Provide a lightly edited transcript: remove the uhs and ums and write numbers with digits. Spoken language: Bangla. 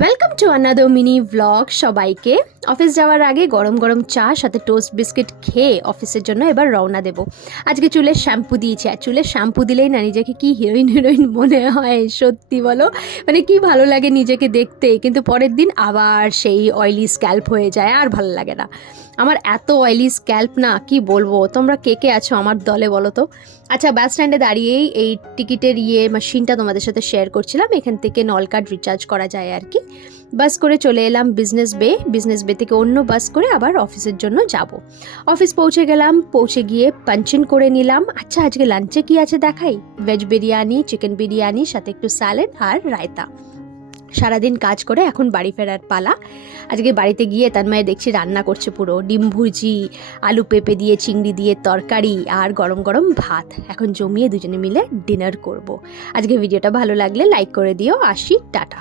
Welcome to another mini blog. সবাইকে অফিস যাওয়ার আগে গরম গরম চা সাথে টোস্ট বিস্কিট খেয়ে অফিসের জন্য এবার রওনা দেব। আজকে চুলে শ্যাম্পু দিয়েছি, আর চুলে শ্যাম্পু দিলেই না নিজেকে কি হিরোইন হিরোইন মনে হয়। সত্যি বলো, মানে কি ভালো লাগে নিজেকে দেখতে, কিন্তু পরের দিন আবার সেই অয়েলি স্ক্যাল্প হয়ে যায়, আর ভালো লাগে না। আমার এত অয়েলি স্ক্যাল্প না, কি বলবো। তোমরা কে কে আছো আমার দলে বলো তো। আচ্ছা, বাস স্ট্যান্ডে দাঁড়িয়েই এই টিকিটের মেশিনটা তোমাদের সাথে শেয়ার করছিলাম। এখান থেকে নল কার্ড রিচার্জ করা যায় আর কি। বাস করে চলে এলাম বিজনেস বে থেকে অন্য বাস করে আবার অফিসের জন্য যাব। অফিস পৌঁছে গেলাম, পৌঁছে গিয়ে পাঞ্চ ইন করে নিলাম। আচ্ছা, আজকে লাঞ্চে কি আছে দেখাই। ভেজ বিরিয়ানি, চিকেন বিরিয়ানি, সাথে একটু স্যালাড আর রায়তা। সারাদিন কাজ করে এখন বাড়ি ফেরার পালা। আজকে বাড়িতে গিয়ে তার মায়ে দেখছি রান্না করছে পুরো ডিম ভুজি, আলু পেঁপে দিয়ে, চিংড়ি দিয়ে তরকারি আর গরম গরম ভাত। এখন জমিয়ে দুজনে মিলে ডিনার করব। আজকে ভিডিওটা ভালো লাগলে লাইক করে দিও। আসি, টাটা।